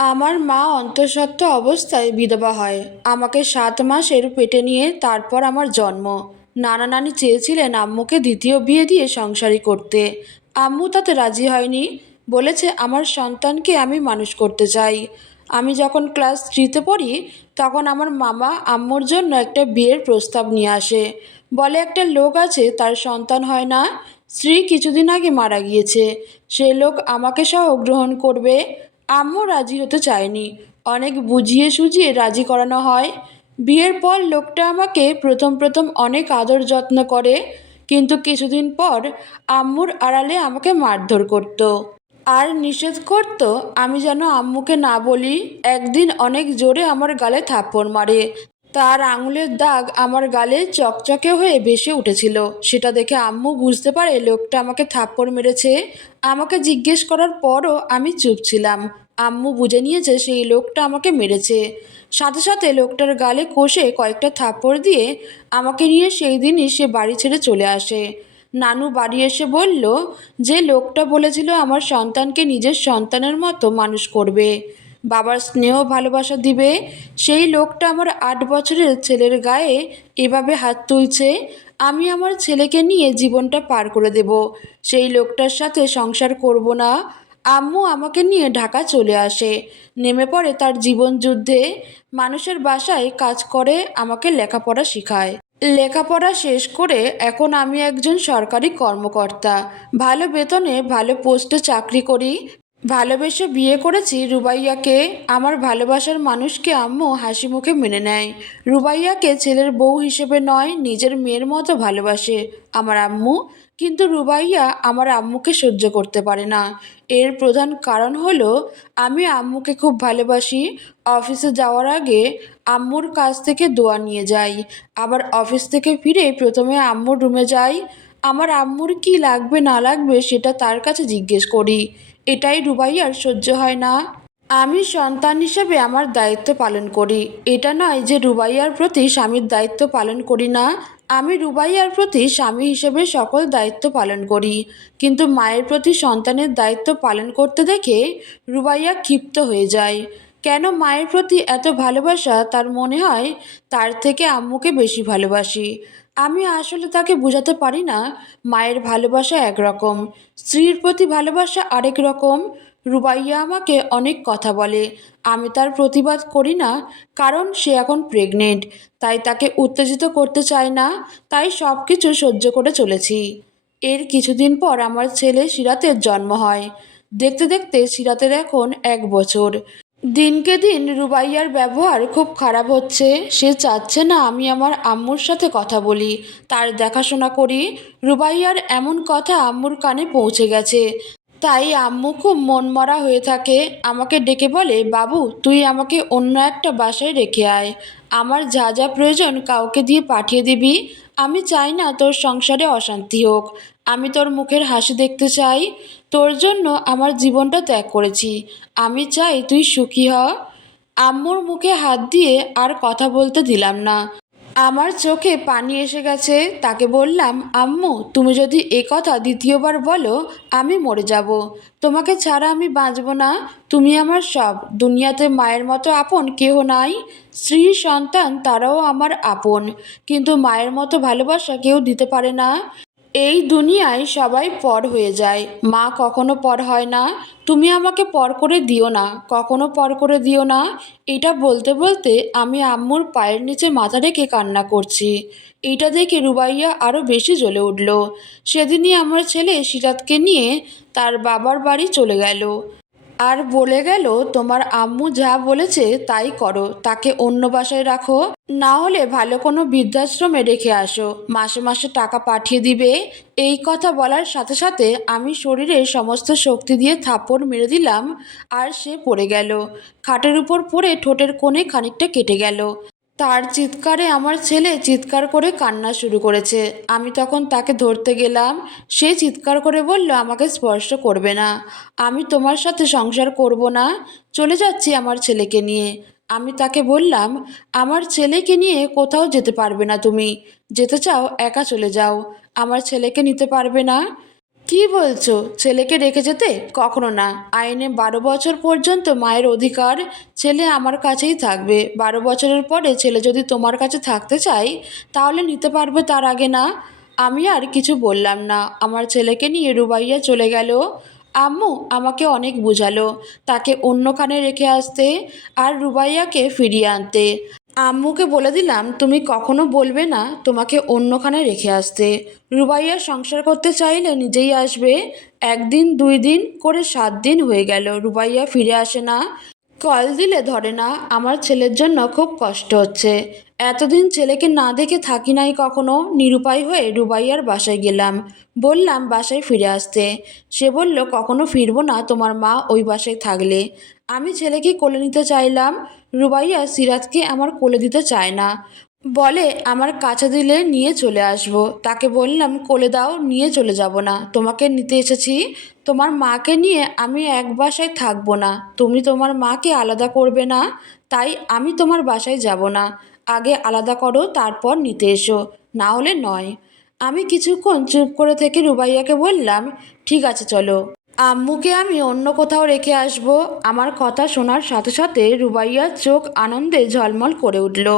আমার মা অন্তঃসত্ত্বা অবস্থায় বিধবা হয়। আমাকে 7 মাস পেটে নিয়ে তারপর আমার জন্ম। নানা নানি চেয়েছিলেন আম্মুকে দ্বিতীয় বিয়ে দিয়ে সংসারী করতে। আম্মু তাতে রাজি হয়নি। বলেছে আমার সন্তানকে আমি মানুষ করতে চাই। আমি যখন ক্লাস 3-তে পড়ি তখন আমার মামা আম্মুর জন্য একটা বিয়ের প্রস্তাব নিয়ে আসে। বলে একটা লোক আছে, তার সন্তান হয় না, স্ত্রী কিছুদিন আগে মারা গিয়েছে, সে লোক আমাকে সহ গ্রহণ করবে। আম্মু রাজি হতে চায়নি। অনেক বুঝিয়ে সুঝিয়ে রাজি করানো হয়। বিয়ের পর লোকটা আমাকে প্রথম প্রথম অনেক আদর যত্ন করে, কিন্তু কিছুদিন পর আম্মুর আড়ালে আমাকে মারধর করতো আর নিষেধ করতো আমি যেন আম্মুকে না বলি। একদিন অনেক জোরে আমার গালে থাপ্পড় মারে। তার আঙুলের দাগ আমার গালে চকচকে হয়ে ভেসে উঠেছিল। সেটা দেখে আম্মু বুঝতে পারে লোকটা আমাকে থাপ্পড় মেরেছে। আমাকে জিজ্ঞেস করার পরও আমি চুপ ছিলাম। আম্মু বুঝে নিয়েছে সেই লোকটা আমাকে মেরেছে। সাথে সাথে লোকটার গালে কষে কয়েকটা থাপ্পড় দিয়ে আমাকে নিয়ে সেই দিনই সে বাড়ি ছেড়ে চলে আসে। নানু বাড়ি এসে বলল যে লোকটা বলেছিল আমার সন্তানকে নিজের সন্তানের মতো মানুষ করবে, বাবার স্নেহ ভালোবাসা দিবে, সেই লোকটা আমার 8 বছরের ছেলের গায়ে এভাবে হাত তুলছে। আমি আমার ছেলেকে নিয়ে জীবনটা পার করে দেব, সেই লোকটার সাথে সংসার করব না। আম্মু আমাকে নিয়ে ঢাকা চলে আসে, নেমে পড়ে তার জীবন যুদ্ধে। মানুষের বাসায় কাজ করে, আমাকে লেখাপড়া শেখায়। লেখাপড়া শেষ করে এখন আমি একজন সরকারি কর্মকর্তা। ভালো বেতনে ভালো পোস্টে চাকরি করি। ভালোবেসে বিয়ে করেছি রুবাইয়াকে। আমার ভালোবাসার মানুষকে আম্মু হাসি মুখে মেনে নেয়। রুবাইয়াকে ছেলের বউ হিসেবে নয়, নিজের মেয়ের মতো ভালোবাসে আমার আম্মু। কিন্তু রুবাইয়া আমার আম্মুকে সহ্য করতে পারে না। এর প্রধান কারণ হলো আমি আম্মুকে খুব ভালোবাসি। অফিসে যাওয়ার আগে আম্মুর কাছ থেকে দোয়া নিয়ে যাই, আবার অফিস থেকে ফিরে প্রথমে আম্মুর রুমে যাই। আমার আম্মুর কি লাগবে না লাগবে সেটা তার কাছে জিজ্ঞেস করি। এটাই রুবাইয়ার সহ্য হয় না। আমি সন্তান হিসেবে আমার দায়িত্ব পালন করি। এটা নয় যে রুবাইয়ার প্রতি স্বামীর দায়িত্ব পালন করি না। আমি রুবাইয়ার প্রতি স্বামী হিসেবে সকল দায়িত্ব পালন করি। কিন্তু মায়ের প্রতি সন্তানের দায়িত্ব পালন করতে দেখে রুবাইয়া ক্ষিপ্ত হয়ে যায়। কেন মায়ের প্রতি এত ভালোবাসা তার মনে হয় তার থেকে আম্মুকে বেশি ভালোবাসি। আমি আসলে তাকে বোঝাতে পারি না মায়ের ভালোবাসা একরকম, স্ত্রীর প্রতি ভালোবাসা আরেক রকম। রুবাইয়া আমাকে অনেক কথা বলে, আমি তার প্রতিবাদ করি না, কারণ সে এখন প্রেগনেন্ট। তাই তাকে উত্তেজিত করতে চায় না, তাই সব কিছু সহ্য করে চলেছি। এর কিছুদিন পর আমার ছেলে সিরাতের জন্ম হয়। দেখতে দেখতে সিরাতের এখন 1 বছর। দিনকে দিন রুবাইয়ার ব্যবহার খুব খারাপ হচ্ছে। সে চাচ্ছে না আমি আমার আম্মুর সাথে কথা বলি, তার দেখাশোনা করি। রুবাইয়ার এমন কথা আম্মুর কানে পৌঁছে গেছে। তাই আম্মু খুব মনমরা হয়ে থাকে। আমাকে ডেকে বলে, বাবু তুই আমাকে অন্য একটা বাসায় রেখে আয়। আমার যা যা প্রয়োজন কাউকে দিয়ে পাঠিয়ে দিবি। আমি চাই না তোর সংসারে অশান্তি হোক। আমি তোর মুখের হাসি দেখতে চাই। তোর জন্য আমার জীবনটা ত্যাগ করেছি। আমি চাই তুই সুখী হ। আম্মুর মুখে হাত দিয়ে আর কথা বলতে দিলাম না। আমার চোখে পানি এসে গেছে। তাকে বললাম, আম্মু তুমি যদি এ কথা দ্বিতীয়বার বলো আমি মরে যাব। তোমাকে ছাড়া আমি বাঁচব না। তুমি আমার সব। দুনিয়াতে মায়ের মতো আপন কেহ নাই। স্ত্রী সন্তান তারাও আমার আপন, কিন্তু মায়ের মতো ভালোবাসা কেউ দিতে পারে না। এই দুনিয়ায় সবাই পর হয়ে যায়, মা কখনো পর হয় না। তুমি আমাকে পর করে দিও না, কখনো পর করে দিও না। এটা বলতে বলতে আমি আম্মুর পায়ের নিচে মাথা রেখে কান্না করছি। এইটা দেখে রুবাইয়া আরও বেশি জ্বলে উঠল। সেদিনই আমার ছেলে সিরাতকে নিয়ে তার বাবার বাড়ি চলে গেল আর বলে গেল, তোমার আম্মু যা বলেছে তাই করো, তাকে অন্য বাসায় রাখো, না হলে ভালো কোনো বৃদ্ধাশ্রমে রেখে আসো, মাসে মাসে টাকা পাঠিয়ে দিবে। এই কথা বলার সাথে সাথে আমি শরীরে সমস্ত শক্তি দিয়ে থাপ্পড় মেরে দিলাম আর সে পড়ে গেল। খাটের উপর পড়ে ঠোঁটের কোণে খানিকটা কেটে গেল। তার চিৎকারে আমার ছেলে চিৎকার করে কান্না শুরু করেছে। আমি তখন তাকে ধরতে গেলাম। সে চিৎকার করে বলল, আমাকে স্পর্শ করবে না, আমি তোমার সাথে সংসার করব না, চলে যাচ্ছি আমার ছেলেকে নিয়ে। আমি তাকে বললাম, আমার ছেলেকে নিয়ে কোথাও যেতে পারবে না তুমি। যেতে চাও একা চলে যাও, আমার ছেলেকে নিতে পারবে না। কি বলছো? ছেলেকে রেখে যেতে? কখনো না। আইনে 12 বছর পর্যন্ত মায়ের অধিকার। ছেলে আমার কাছেই থাকবে। 12 বছরের পরে ছেলে যদি তোমার কাছে থাকতে চায় তাহলে নিতে পারবে, তার আগে না। আমি আর কিছু বললাম না। আমার ছেলেকে নিয়ে রুবাইয়া চলে গেল। আম্মু আমাকে অনেক বুঝালো তাকে অন্যখানে রেখে আসতে আর রুবাইয়াকে ফিরিয়ে আনতে। আম্মুকে বলে দিলাম তুমি কখনো বলবে না তোমাকে অন্যখানে রেখে আসতে। রুবাইয়া সংসার করতে চাইলে নিজেই আসবে। 1 দিন 2 দিন করে 7 দিন হয়ে গেল, রুবাইয়া ফিরে আসে না। কল দিলে ধরে না। আমার ছেলের জন্য খুব কষ্ট হচ্ছে। এতদিন ছেলেকে না দেখে থাকি নাই কখনো। নিরুপায় হয়ে রুবাইয়ার বাসায় গেলাম। বললাম বাসায় ফিরে আসতে। সে বলল কখনো ফিরবো না তোমার মা ওই বাসায় থাকলে। আমি ছেলেকে কোলে নিতে চাইলাম। রুবাইয়া সিরাতকে আমার কোলে দিতে চায় না। বলে আমার কাছে দিলে নিয়ে চলে আসব। তাকে বললাম কোলে দাও, নিয়ে চলে যাব না, তোমাকে নিতে এসেছি। তোমার মাকে নিয়ে আমি এক বাসায় থাকবো না। তুমি তোমার মাকে আলাদা করবে না, তাই আমি তোমার বাসায় যাব না। আগে আলাদা করো তারপর নিতে এসো, না হলে নয়। আমি কিছুক্ষণ চুপ করে থেকে রুবাইয়াকে বললাম ঠিক আছে চলো, আম্মুকে আমি অন্য কোথাও রেখে আসব। আমার কথা শোনার সাথে সাথে রুবাইয়ার চোখ আনন্দে ঝলমল করে উঠল।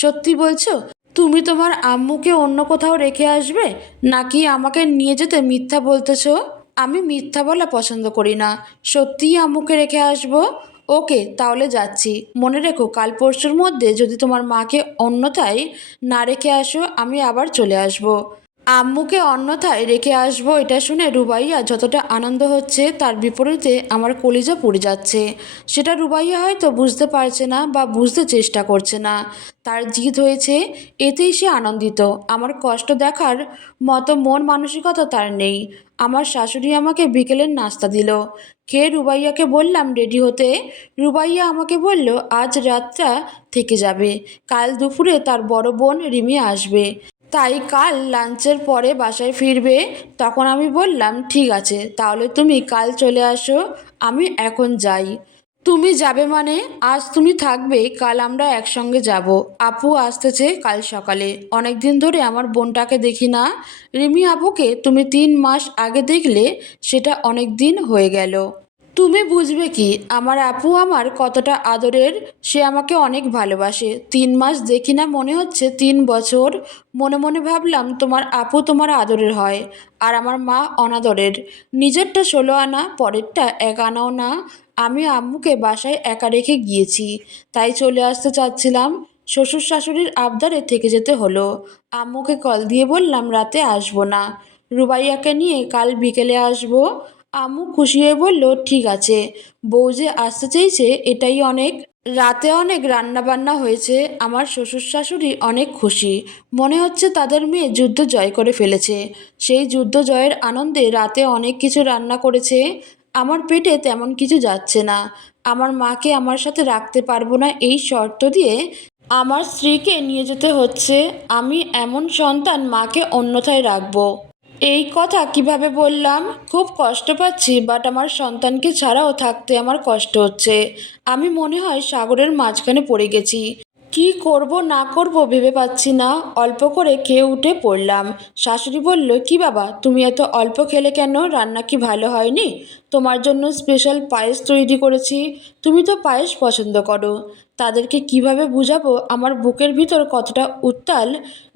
সত্যি বলছো? তুমি তোমার আম্মুকে অন্য কোথাও রেখে আসবে, নাকি আমাকে নিয়ে যেতে মিথ্যা বলতেছো? আমি মিথ্যা বলা পছন্দ করি না। সত্যিই আম্মুকে রেখে আসবো। ওকে তাহলে যাচ্ছি। মনে রেখো কাল পরশুর মধ্যে যদি তোমার মাকে অন্যথায় না রেখে আসো আমি আবার চলে আসবো। আম্মুকে অন্যথায় রেখে আসবো, এটা শুনে রুবাইয়া যতটা আনন্দ হচ্ছে তার বিপরীতে আমার কলিজা পুড়ে যাচ্ছে। সেটা রুবাইয়া হয়তো বুঝতে পারছে না বা বুঝতে চেষ্টা করছে না। তার জিদ হয়েছে, এতেই সে আনন্দিত। আমার কষ্ট দেখার মতো মন মানসিকতা তার নেই। আমার শাশুড়ি আমাকে বিকেলের নাস্তা দিল। খেয়ে রুবাইয়াকে বললাম রেডি হতে। রুবাইয়া আমাকে বলল আজ রাতটা থেকে যাবে, কাল দুপুরে তার বড় বোন রিমি আসবে, তাই কাল লাঞ্চের পরে বাসায় ফিরবে। তখন আমি বললাম ঠিক আছে তাহলে তুমি কাল চলে আসো, আমি এখন যাই। তুমি যাবে মানে? আজ তুমি থাকবে, কাল আমরা একসঙ্গে যাব। আপু আসতেছে কাল সকালে। অনেক দিন ধরে আমার বোনটাকে দেখি না। রিমি আপুকে তুমি 3 মাস আগে দেখলে, সেটা অনেক দিন হয়ে গেল। তুমি বুঝবে কি আমার আপু আমার কতটা আদরের। সে আমাকে অনেক ভালোবাসে। 3 মাস দেখি না মনে হচ্ছে 3 বছর। মনে মনে ভাবলাম তোমার আপু তোমার আদরের হয় আর আমার মা অনাদরের। নিজেরটা 16 আনা, পরেরটা 1 আনাও না। আমি আম্মুকে বাসায় একা রেখে গিয়েছি, তাই চলে আসতে চাচ্ছিলাম। শ্বশুর শাশুড়ির আবদারে থেকে যেতে হলো। আম্মুকে কল দিয়ে বললাম রাতে আসবো না, রুবাইয়াকে নিয়ে কাল বিকেলে আসবো। আম্মু খুশি হয়ে বলল ঠিক আছে, বউ যে আসতে চেয়েছে এটাই অনেক। রাতে অনেক রান্না বান্না হয়েছে। আমার শ্বশুর শাশুড়ি অনেক খুশি। মনে হচ্ছে তাদের মেয়ে যুদ্ধ জয় করে ফেলেছে। সেই যুদ্ধ জয়ের আনন্দে রাতে অনেক কিছু রান্না করেছে। আমার পেটে তেমন কিছু যাচ্ছে না। আমার মাকে আমার সাথে রাখতে পারবো না এই শর্ত দিয়ে আমার স্ত্রীকে নিয়ে যেতে হচ্ছে। আমি এমন সন্তান মাকে অন্যথায় রাখবো, এই কথা কিভাবে বললাম? খুব কষ্ট পাচ্ছি, বাট আমার সন্তানকে ছাড়াও থাকতে আমার কষ্ট হচ্ছে। আমি মনে হয় সাগরের মাঝখানে পড়ে গেছি। কি করব না করব ভেবে পাচ্ছি না। অল্প করে খেয়ে উঠে পড়লাম। শাশুড়ি বলল কি বাবা তুমি এত অল্প খেলে কেন? রান্না কি ভালো হয়নি? তোমার জন্য স্পেশাল পায়েস তৈরি করেছি, তুমি তো পায়েস পছন্দ করো। তাদেরকে কিভাবে বুঝাবো আমার বুকের ভিতর কতটা উত্তাল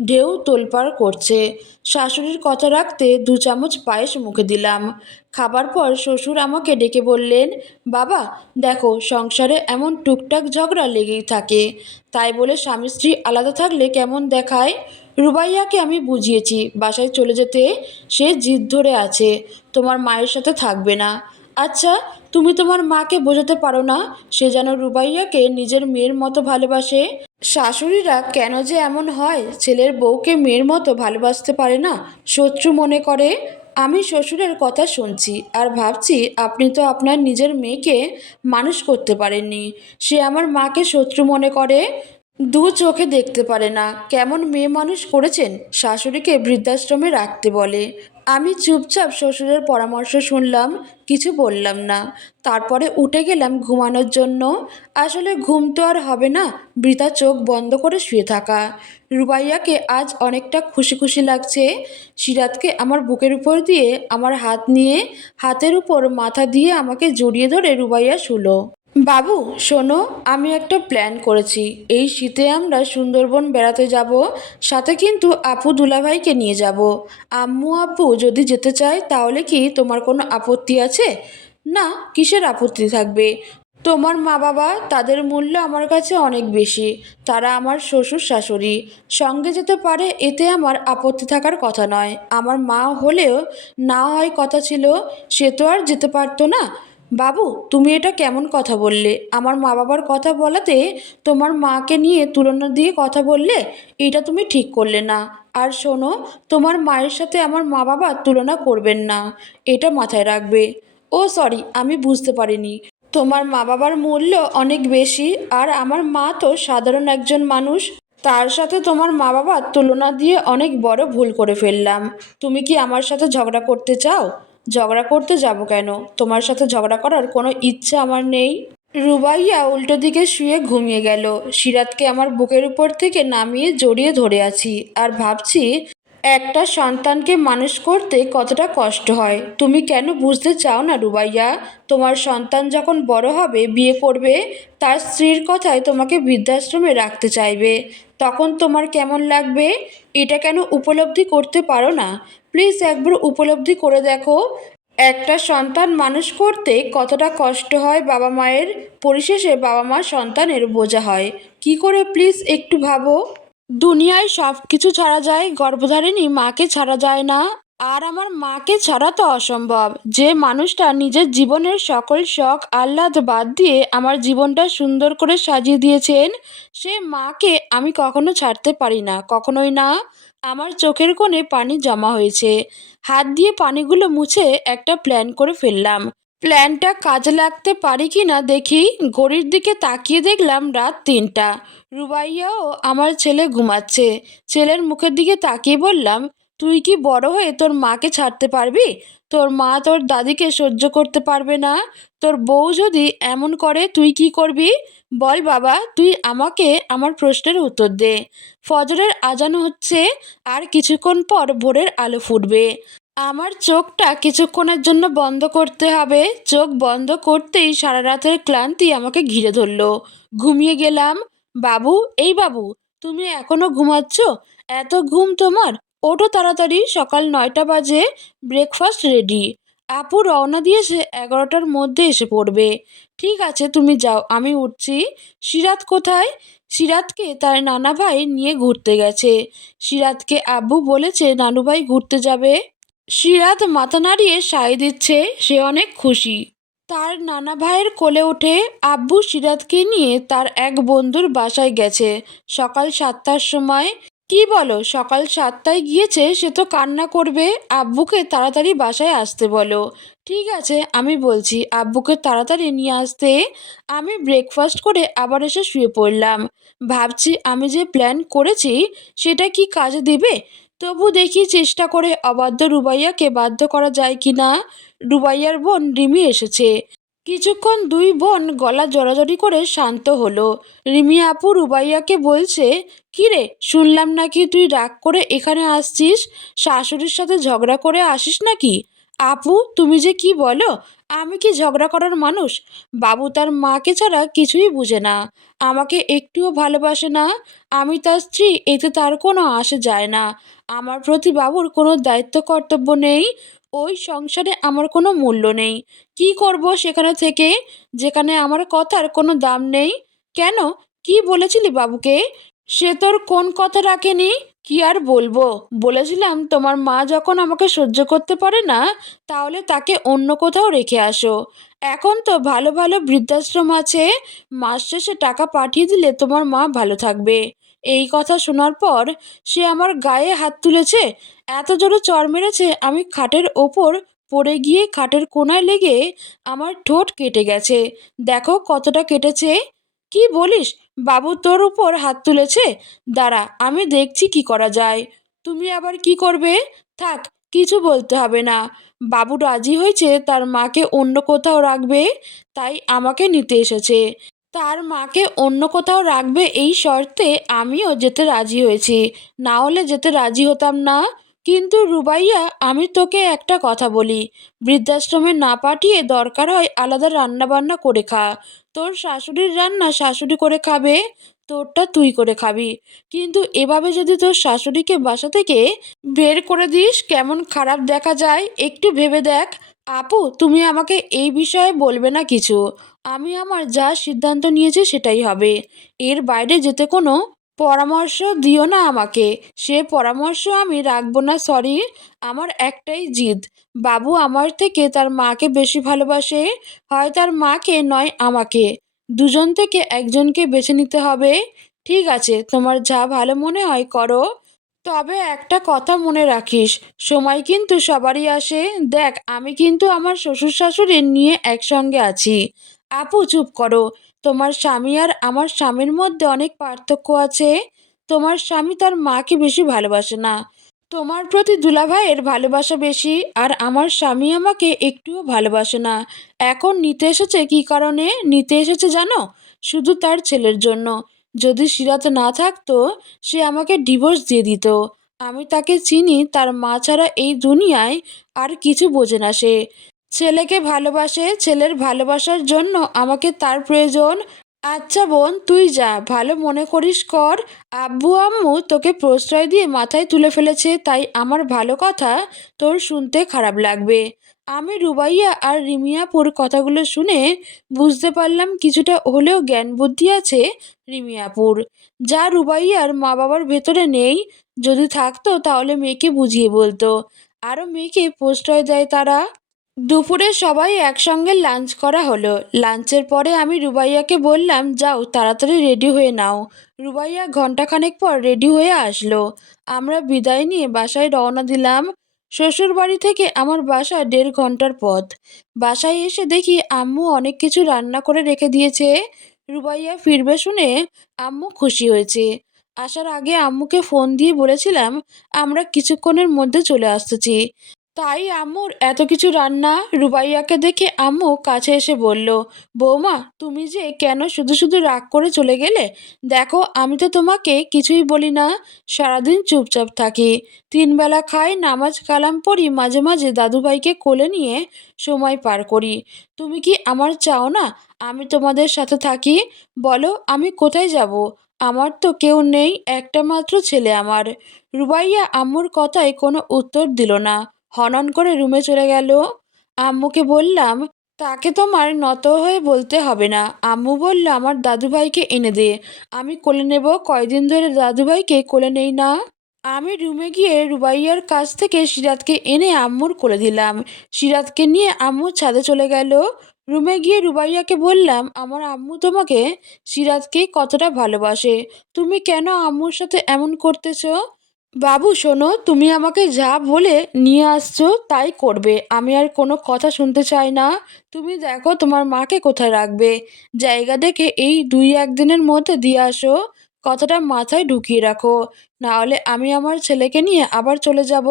ঢেউ তোলপাড় করছে। শাশুড়ির কথা রাখতে 2 চামচ পায়েস মুখে দিলাম। খাবার পর শ্বশুর আমাকে ডেকে বললেন বাবা দেখো সংসারে এমন টুকটাক ঝগড়া লেগেই থাকে, তাই বলে স্বামী স্ত্রী আলাদা থাকলে কেমন দেখায়। রুবাইয়াকে আমি বুঝিয়েছি বাসায় চলে যেতে, সে জিদ ধরে আছে তোমার মায়ের সাথে থাকবে না। আচ্ছা তুমি তোমার মাকে বোঝাতে পারো না সে যেন রুবাইয়াকে নিজের মেয়ের মতো ভালোবাসে? শাশুড়িরা কেন যে এমন হয়, ছেলের বউকে মেয়ের মতো ভালোবাসতে পারে না, শত্রু মনে করে। আমি শ্বশুরের কথা শুনছি আর ভাবছি আপনি তো আপনার নিজের মেয়েকে মানুষ করতে পারেননি, সে আমার মাকে শত্রু মনে করে। চোখে দেখতে পারে না, কেমন মেয়ে মানুষ করেছেন। শাশুড়িকে বৃদ্ধাশ্রমে রাখতে বলে, আমি চুপচাপ শ্বশুরের পরামর্শ শুনলাম, কিছু বললাম না। তারপরে উঠে গেলাম ঘুমানোর জন্য। আসলে ঘুম তো আর হবে না বৃথা চোখ বন্ধ করে শুয়ে থাকা। রুবাইয়াকে আজ অনেকটা খুশি খুশি লাগছে। সিরাতকে আমার বুকের উপর দিয়ে আমার হাত নিয়ে হাতের উপর মাথা দিয়ে আমাকে জড়িয়ে ধরে রুবাইয়া শুলো। বাবু শোনো, আমি একটা প্ল্যান করেছি। এই শীতে আমরা সুন্দরবন বেড়াতে যাব, সাথে কিন্তু আপু দুলাভাইকে নিয়ে যাব। আম্মু আব্বু যদি যেতে চায় তাহলে কি তোমার কোনো আপত্তি আছে? না, কিসের আপত্তি থাকবে? তোমার মা বাবা, তাদের মূল্য আমার কাছে অনেক বেশি। তারা আমার শ্বশুর শাশুড়ি, সঙ্গে যেতে পারে, এতে আমার আপত্তি থাকার কথা নয়। আমার মা হলেও না হয় কথা ছিল, সে তো আর যেতে পারতো না। বাবু তুমি এটা কেমন কথা বললে? আমার মা বাবার কথা বলাতে তোমার মাকে নিয়ে তুলনা দিয়ে কথা বললে, এটা তুমি ঠিক করলে না। আর শোনো, তোমার মায়ের সাথে আমার মা বাবা তুলনা করবেন না, এটা মাথায় রাখবে। ও সরি, আমি বুঝতে পারিনি। তোমার মা বাবার মূল্য অনেক বেশি, আর আমার মা তো সাধারণ একজন মানুষ। তার সাথে তোমার মা বাবার তুলনা দিয়ে অনেক বড় ভুল করে ফেললাম। তুমি কি আমার সাথে ঝগড়া করতে চাও? ঝগড়া করতে যাব কেন? তোমার সাথে ঝগড়া করার কোনো ইচ্ছা আমার নেই। রুবাইয়া উল্টো দিকে শুয়ে ঘুমিয়ে গেল। সিরাতকে আমার বুকের উপর থেকে নামিয়ে জড়িয়ে ধরে আছি আর ভাবছি একটা সন্তানকে মানুষ করতে কতটা কষ্ট হয়। তুমি কেন বুঝতে চাও না রুবাইয়া? তোমার সন্তান যখন বড় হবে, বিয়ে করবে, তার স্ত্রীর কথায় তোমাকে বৃদ্ধাশ্রমে রাখতে চাইবে, তখন তোমার কেমন লাগবে? এটা কেন উপলব্ধি করতে পারো না? প্লিজ একবার উপলব্ধি করে দেখো একটা সন্তান মানুষ করতে কতটা কষ্ট হয় বাবা মায়ের। পরিশেষে বাবা মা সন্তানের বোঝা হয়। কি করে প্লিজ একটু ভাবো। দুনিয়ায় সব কিছু ছাড়া যায়, গর্ভধারিণী মাকে ছাড়া যায় না। আর আমার মাকে ছাড়া তো অসম্ভব। যে মানুষটা নিজের জীবনের সকল শখ আহ্লাদ বাদ দিয়ে আমার জীবনটা সুন্দর করে সাজিয়ে দিয়েছেন, সে মাকে আমি কখনো ছাড়তে পারি না, কখনোই না। আমার চোখের কোণে পানি জমা হয়েছে। হাত দিয়ে পানিগুলো মুছে একটা প্ল্যান করে ফেললাম। প্ল্যানটা কাজে লাগতে পারি কি না দেখি। ঘড়ির দিকে তাকিয়ে দেখলাম রাত ৩টা। রুবাইয়াও আমার ছেলে ঘুমাচ্ছে। ছেলের মুখের দিকে তাকিয়ে বললাম, তুই কি বড় হয়ে তোর মাকে ছাড়তে পারবি? তোর মা তোর দাদিকে সহ্য করতে পারবে না। তোর বউ যদি এমন করে তুই কি করবি? বল বাবা, তুই আমাকে আমার প্রশ্নের উত্তর দে। ফজরের আজান হচ্ছে, আর কিছুক্ষণ পর ভোরের আলো ফুটবে। আমার চোখটা কিছুক্ষণের জন্য বন্ধ করতে হবে। চোখ বন্ধ করতেই সারা রাতের ক্লান্তি আমাকে ঘিরে ধরলো। ঘুমিয়ে গেলাম। বাবু, এই বাবু, তুমি এখনো ঘুমাচ্ছ? এত ঘুম তোমার? ওঠো তাড়াতাড়ি, সকাল 9টা বাজে। Breakfast ready. আপু রওনা দিয়েছে 11টার মধ্যে এসে পড়বে। ঠিক আছে তুমি যাও, আমি উঠছি। সিরাত কোথায়? সিরাতকে তার নানা ভাই নিয়ে ঘুরতে গেছে। সিরাতকে আব্বু বলেছে নানুভাই ঘুরতে যাবে। সিরাত মাথা নাড়িয়ে সায় দিচ্ছে, সে অনেক খুশি। তার নানা ভাইয়ের কোলে উঠে আব্বু সিরাতকে নিয়ে তার এক বন্ধুর বাসায় গেছে সকাল 7টার সময়। কি বলো, সকাল 7টায় গিয়েছে? সে তো কান্না করবে। আব্বুকে তাড়াতাড়ি বাসায় আসতে বলো। ঠিক আছে, আমি বলছি আব্বুকে তাড়াতাড়ি নিয়ে আসতে। আমি ব্রেকফাস্ট করে আবার এসে শুয়ে পড়লাম। ভাবছি আমি যে প্ল্যান করেছি সেটা কি কাজে দিবে। তবু দেখি চেষ্টা করে অবাধ্য রুবাইয়াকে বাধ্য করা যায় কি না। রুবাইয়ার বোন রিমি এসেছে। কিছুক্ষণ দুই বোন গলা জড়াজড়ি করে শান্ত হলো। রিমি আপু রুবাইয়াকে বলছে, কি রে, শুনলাম নাকি তুই রাগ করে এখানে আসছিস? শাশুড়ির সাথে ঝগড়া করে আসিস নাকি? আপু তুমি যে কি বলো? আমি কি ঝগড়া করার মানুষ? বাবু তার মাকে ছাড়া কিছুই বুঝে না, আমাকে একটুও ভালোবাসে না। আমি তার স্ত্রী, এতে তার কোনো আসে যায় না। আমার প্রতি বাবুর কোনো দায়িত্ব কর্তব্য নেই। ওই সংসারে আমার কোনো মূল্য নেই। কি করব সেখানে থেকে, যেখানে আমার কথার কোনো দাম নেই? কেন, কি বলেছিলি বাবুকে? সে তোর কোন কথা রাখেনি? কি আর বলবো, বলেছিলাম তোমার মা যখন আমাকে সহ্য করতে পারে না, তাহলে তাকে অন্য কোথাও রেখে আসো। এখন তো ভালো ভালো বৃদ্ধাশ্রম আছে, মাস শেষে টাকা পাঠিয়ে দিলে তোমার মা ভালো থাকবে। এই কথা শোনার পর সে আমার গায়ে হাত তুলেছে, এত জোরে চড় মেরেছে, আমি খাটের ওপর পড়ে গিয়ে খাটের কোণায় লেগে আমার ঠোঁট কেটে গেছে। দেখো কতটা কেটেছে। কি বলিস? বাবু তোর উপর হাত তুলেছে? দাঁড়া, আমি দেখছি কি করা যায়। তুমি আবার কি করবে? থাক, কিছু বলতে হবে না। বাবু রাজি হয়েছে তার মাকে অন্য কোথাও রাখবে, তাই আমাকে নিতে এসেছে। তার মাকে অন্য কোথাও রাখবে এই শর্তে আমিও যেতে রাজি হয়েছি, না হলে যেতে রাজি হতাম না। কিন্তু রুবাইয়া, আমি তোকে একটা কথা বলি, বৃদ্ধাশ্রমে না পাঠিয়ে দরকার হয় আলাদা রান্না বান্না করে খা। তোর শাশুড়ির রান্না শাশুড়ি করে খাবে, তোরটা তুই করে খাবি। কিন্তু এভাবে যদি তোর শাশুড়িকে বাসা থেকে বের করে দিস, কেমন খারাপ দেখা যায় একটু ভেবে দেখ। আপু, তুমি আমাকে এই বিষয়ে বলবে না কিছু। আমি আমার যা সিদ্ধান্ত নিয়েছি সেটাই হবে। এর বাইরে যেতে কোনো পরামর্শ দিও না আমাকে। সে পরামর্শ আমি রাখবো না, সরি। আমার একটাই জিদ, বাবু আমার থেকে তার মাকে বেশি ভালোবাসে। হয় তার মাকে নয় আমাকে, দুজন থেকে একজনকে বেছে নিতে হবে। ঠিক আছে, তোমার যা ভালো মনে হয় করো। তবে একটা কথা মনে রাখিস, সময় কিন্তু সবারই আসে। দেখ, আমি কিন্তু আমার শ্বশুর শাশুড়ি নিয়ে একসঙ্গে আছি। আপু চুপ করো। তোমার স্বামী আর আমার স্বামীর মধ্যে অনেক পার্থক্য আছে। তোমার স্বামী তার মাকে বেশি ভালোবাসে না, তোমার প্রতি দুলাভাইয়ের ভালোবাসা বেশি। আর আমার স্বামী আমাকে একটুও ভালোবাসে না। এখন নিতে এসেছে কী কারণে নিতে এসেছে জানো? শুধু তার ছেলের জন্য। যদি সিরাত না থাকতো, সে আমাকে ডিভোর্স দিয়ে দিত। আমি তাকে চিনি, তার মা ছাড়া এই দুনিয়ায় আর কিছু বোঝে না সে। ছেলেকে ভালোবাসে, ছেলের ভালোবাসার জন্য আমাকে তার প্রয়োজন। আচ্ছা বোন, তুই যা ভালো মনে করিস কর। আব্বু আম্মু তোকে প্রশ্রয় দিয়ে মাথায় তুলে ফেলেছে, তাই আমার ভালো কথা তোর শুনতে খারাপ লাগবে। আমি রুবাইয়া আর রিমিয়াপুর কথাগুলো শুনে বুঝতে পারলাম কিছুটা হলেও জ্ঞান বুদ্ধি আছে রিমিয়াপুর, যা রুবাইয়ার মা বাবার ভেতরে নেই। যদি থাকতো তাহলে মেয়েকে বুঝিয়ে বলতো, আরও মেয়েকে প্রশ্রয় দেয় তারা। দুপুরে সবাই একসঙ্গে লাঞ্চ করা হলো। লাঞ্চের পরে আমি রুবাইয়াকে বললাম, যাও তাড়াতাড়ি রেডি হয়ে নাও। রুবাইয়া ঘন্টাখানেক পর রেডি হয়ে আসলো। আমরা বিদায় নিয়ে বাসায় রওনা দিলাম। শ্বশুর বাড়ি থেকে আমার বাসা 1.5 ঘন্টার পথ। বাসায় এসে দেখি আম্মু অনেক কিছু রান্না করে রেখে দিয়েছে। রুবাইয়া ফিরবে শুনে আম্মু খুশি হয়েছে। আসার আগে আম্মুকে ফোন দিয়ে বলেছিলাম আমরা কিছুক্ষণের মধ্যে চলে আসতেছি। তাই আম্মুর এত কিছু রান্না। রুবাইয়াকে দেখে আম্মু কাছে এসে বলল, বৌমা তুমি যে কেন শুধু শুধু রাগ করে চলে গেলে? দেখো, আমি তো তোমাকে কিছুই বলি না, সারাদিন চুপচাপ থাকি, 3 বেলা খাই, নামাজ কালাম পড়ি, মাঝে মাঝে দাদুভাইকে কোলে নিয়ে সময় পার করি। তুমি কি আমার চাও না আমি তোমাদের সাথে থাকি? বলো, আমি কোথায় যাব? আমার তো কেউ নেই, একটা মাত্র ছেলে আমার। রুবাইয়া আম্মুর কথায় কোনো উত্তর দিল না, হনন করে রুমে চলে গেল। আম্মুকে বললাম, তাকে তোমার নত হয়ে বলতে হবে না। আম্মু বলল, আমার দাদুভাইকে এনে দে, আমি কোলে নেব। কয়দিন ধরে দাদুভাইকে কোলে নেই না। আমি রুমে গিয়ে রুবাইয়ার কাছ থেকে সিরাতকে এনে আম্মুর কোলে দিলাম। সিরাতকে নিয়ে আম্মু ছাদে চলে গেল। রুমে গিয়ে রুবাইয়াকে বললাম, আমার আম্মু তোমাকে, সিরাতকে কতটা ভালোবাসে, তুমি কেন আম্মুর সাথে এমন করতেছো? বাবু শোনো, তুমি আমাকে যা বলে নিয়ে আসছো তাই করবে, আমি আর কোনো কথা শুনতে চাই না। তুমি দেখো তোমার মাকে কোথায় রাখবে, জায়গা দেখে এই 2-1 দিনের মধ্যে দিয়ে আসো। কথাটা মাথায় ঢুকিয়ে রাখো, না হলে আমি আমার ছেলেকে নিয়ে আবার চলে যাব।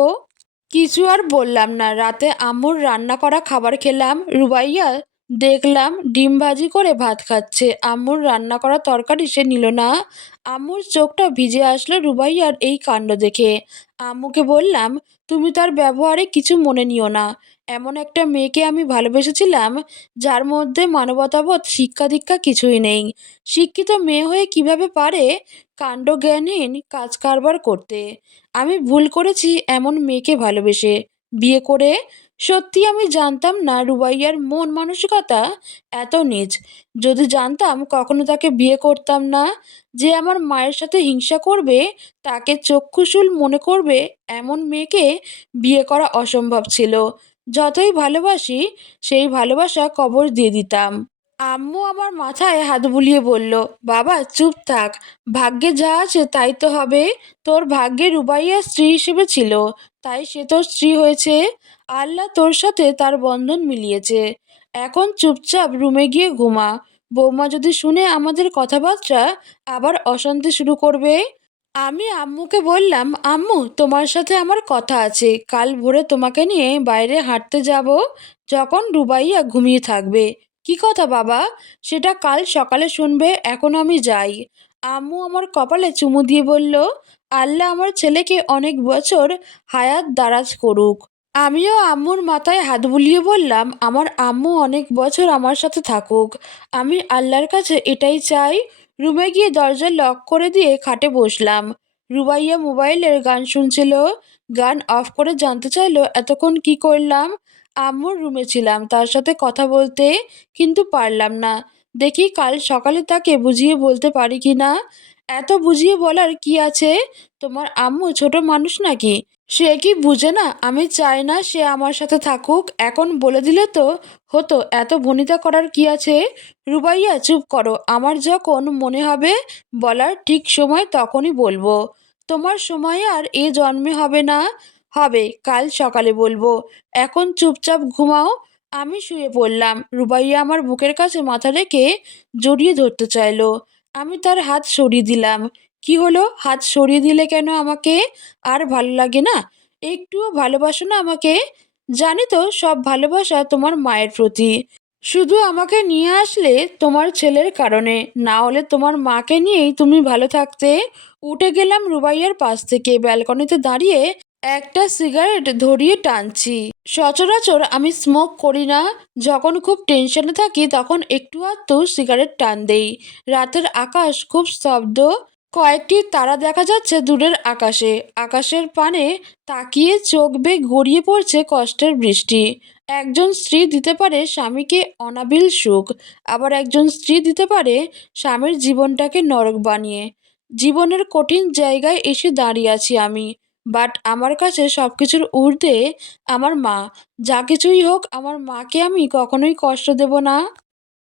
কিছু আর বললাম না। রাতে আম্মুর রান্না করা খাবার খেলাম। রুবাইয়া দেখলাম ডিম ভাজি করে ভাত খাচ্ছে, আম্মুর রান্না করা তরকারি সে নিল না। আম্মুর চোখটা ভিজে আসলো রুবাইয়ার এই কাণ্ড দেখে। আম্মুকে বললাম, তুমি তার ব্যবহারে কিছু মনে নিও না। এমন একটা মেয়েকে আমি ভালোবেসেছিলাম যার মধ্যে মানবতাবোধ শিক্ষা দীক্ষা কিছুই নেই। শিক্ষিত মেয়ে হয়ে কিভাবে পারে কাণ্ডজ্ঞানহীন কাজ কারবার করতে? আমি ভুল করেছি এমন মেয়েকে ভালোবেসে, বিয়ে করে। সত্যি আমি জানতাম না রুবাইয়ার মন মানসিকতা এত নীচ। যদি জানতাম কখনো তাকে বিয়ে করতাম না। যে আমার মায়ের সাথে হিংসা করবে, তাকে চক্ষুশূল মনে করবে, এমন মেয়েকে বিয়ে করা অসম্ভব ছিল। যতই ভালোবাসি, সেই ভালোবাসা কবর দিয়ে দিতাম। আম্মু আমার মাথায় হাত বুলিয়ে বলল, বাবা চুপ থাক, ভাগ্যে যা আছে তাই তো হবে। তোর ভাগ্যে রুবাইয়া স্ত্রী হিসেবে ছিল, তাই সে তোর স্ত্রী হয়েছে। আল্লাহ তোর সাথে তার বন্ধন মিলিয়েছে। এখন চুপচাপ রুমে গিয়ে ঘুমা। বৌমা যদি শুনে আমাদের কথাবার্তা, আবার অশান্তি শুরু করবে। আমি আম্মুকে বললাম, আম্মু তোমার সাথে আমার কথা আছে, কাল ভোরে তোমাকে নিয়ে বাইরে হাঁটতে যাব, যখন রুবাইয়া ঘুমিয়ে থাকবে। কি কথা বাবা? সেটা কাল সকালে শুনবে, এখন আমি যাই। আম্মু আমার কপালে চুমু দিয়ে বলল, আল্লাহ আমার ছেলেকে অনেক বছর হায়াত দারাজ করুক। আমিও আম্মুর মাথায় হাত বুলিয়ে বললাম, আমার আম্মু অনেক বছর আমার সাথে থাকুক। আমি আল্লাহর কাছে এটাই চাই। রুমে গিয়ে দরজা লক করে দিয়ে খাটে বসলাম। রুবাইয়া মোবাইলের গান শুনছিল। গান অফ করে জানতে চাইলো এতক্ষণ কি করলাম। আম্মুর রুমে ছিলাম তার সাথে কথা বলতে, কিন্তু পারলাম না। দেখি কাল সকালে তাকে বুঝিয়ে বলতে পারি কি না। এত বুঝিয়ে বলার কি আছে? তোমার আম্মু ছোট মানুষ নাকি? সে কি বুঝে না আমি চাই না সে আমার সাথে থাকুক? এখন বলে দিলে তো হতো, এত ভনিতা করার কি আছে? রুবাইয়া চুপ করো, আমার যখন মনে হবে বলার ঠিক সময় তখনই বলবো। তোমার সময় আর এ জন্মে হবে না। হবে, কাল সকালে বলবো। এখন চুপচাপ ঘুমাও। আমি শুয়ে পড়লাম। রুবাইয়া আমার বুকের কাছে মাথা রেখে জড়িয়ে ধরতে চাইলো। আমি তার হাত সরিয়ে দিলাম। কি হলো, হাত সরিয়ে দিলে কেন আমাকে? আর ভালো লাগে না? একটুও ভালোবাসো না আমাকে? জানি তো সব ভালোবাসা তোমার মায়ের প্রতি। শুধু আমাকে নিয়ে আসলে তোমার ছেলের কারণে, না হলে তোমার মাকে নিয়েই তুমি ভালো থাকতে। উঠে গেলাম রুবাইয়ার পাশ থেকে, ব্যালকনিতে দাঁড়িয়ে একটা সিগারেট ধরিয়ে টানছি। সচরাচর আমি স্মোক করি না। যখন খুব টেনশনে থাকি তখন একটু আধটু সিগারেট টান দেই। রাতের আকাশ খুব স্তব্ধ। কয়েকটি তারা দেখা যাচ্ছে দূরের আকাশে। আকাশের পানে তাকিয়ে চোখ বেয়ে গড়িয়ে পড়ছে কষ্টের বৃষ্টি। একজন স্ত্রী দিতে পারে স্বামীকে অনাবিল সুখ, আবার একজন স্ত্রী দিতে পারে স্বামীর জীবনটাকে নরক বানিয়ে। জীবনের কঠিন জায়গায় এসে দাঁড়িয়ে আছি আমি। বাট আমার কাছে সবকিছুর ঊর্ধ্বে আমার মা। যা কিছুই হোক আমার মাকে আমি কখনোই কষ্ট দেব না।